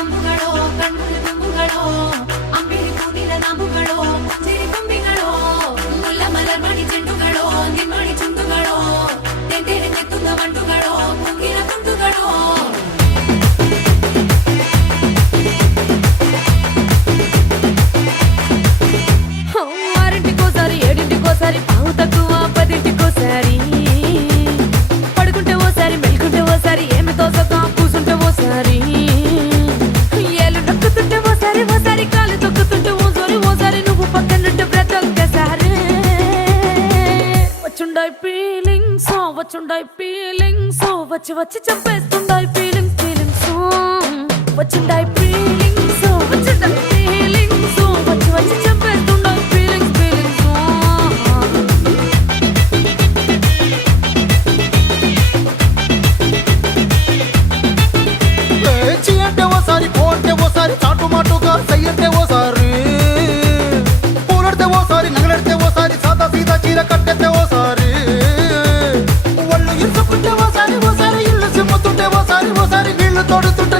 ಅಂಬುಗಳೋ ಕಣ್ಣುಗಳು ತುಂಬುಗಳೋ ಅಂಬಿಳಿ ಕೂದಿನ ನಾಮುಗಳೋ ಚಿರಿ ಕೊಂಬಿಗಳೋ ಮುಲ್ಲ ಮಲರ್ ಮಾಡಿ ಚೆಂಡುಗಳೋ ನಿಮ್ಮಡಿ ಚುಂಡುಗಳೋ ತೆಂದೆರೆ ತೆತ್ತುದ ಮಂಡುಗಳೋ ಮುಗಿನ ಕುಂಡುಗಳೋ ఆరింటికోసారి ఏడింటికోసారి పావు తక్కువ పదింటికోసారి పడుకుంటే ఓసారి మెలుకుంటే ఓసారి ఏమి తోసక కూసుంటే ఓసారి ఏలు నొక్కుతుంటే ఓసారి ఓసారి కాలు తొక్కుతుంటే ఓసారి నువ్వు పక్కనుంటే బ్రతొక్కసారి వచ్చుండాయి ఫీలింగ్స్ వచ్చి వచ్చి చంపేస్తుండాయి ఫీలింగ్స్ వచ్చిండాయి ఫీలింగ్స్ వచ్చి వచ్చి చంపేస్తుండాయి ఓసారి పోంటే ఓసారి చాటు మాటుగా సయ్యంటే ఓసారి పూలడితే ఓసారి నగలడితే ఓసారి సాదా సీదా చీర కట్టెత్తే ఓసారి ఒళ్ళు ఇరుసుకుంటే ఓసారి ఇల్లు సిమ్ముతుంటే ఓసారి నీళ్లు తోడుతుంటే